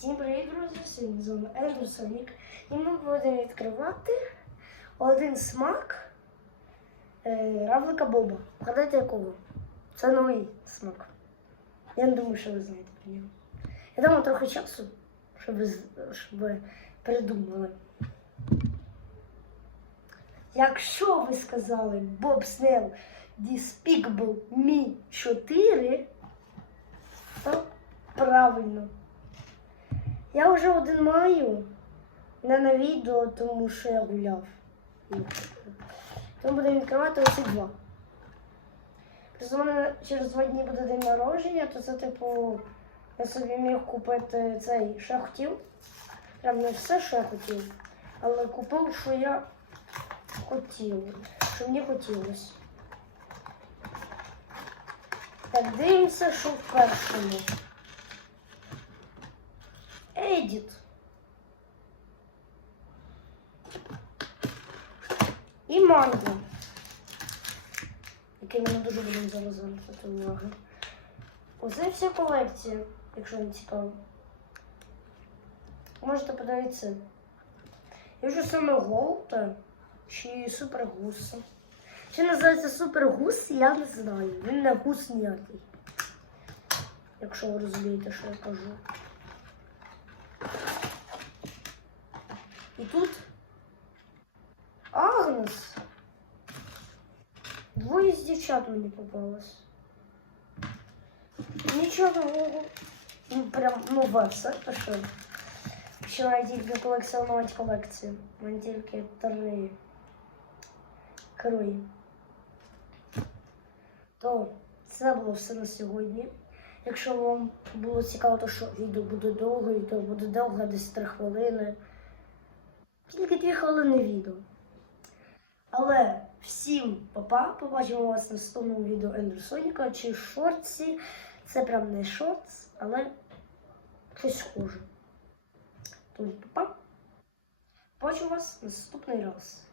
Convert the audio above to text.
Всім привіт, друзі! Сьогодні з вами Ендер. І ми будемо відкривати один смак е, равлика Боба. Вгадайте якого? Це новий смак. Я не думаю, що ви знаєте про нього. Я дам трохи часу, щоб ви, щоб ви придумали. Якщо ви сказали Боб Снелл Despicable Me 4, то правильно. Я вже один маю. Не на відео, тому що я гуляв. Тому будемо відкривати оці два. В мене через два дні буде день народження, то це типу я собі міг купити цей, що я хотів. Прям не все, що я хотів, але купив, що я хотів, що мені хотілося. Так, дивимося, що в першому. Едіт. І манго. Який ми не дуже будемо зараз звертати увагу. Оце вся колекція, якщо вам цікаво. Можете подивитися. І вже саме голта чи супергуса. Що називається супергус, я не знаю. Він не гус ніякий. Якщо ви розумієте, що я кажу. І тут Агнес. Двоє з дівчат мені попалось. Нічого нового. Ну, прям нове все, то що. Починаю тільки колекціонувати колекцію. У мене тільки три крої. То це було все на сьогодні. Якщо вам було цікаво, то що відео буде довге, відео буде довге, десь 3 хвилини. Тільки 2 хвилини відео. Але всім па-па, побачимо вас на наступному відео Ендер Соніка чи шортсі. Це прям не шортс, але щось схоже. Тому па-па. Бачу вас наступний раз.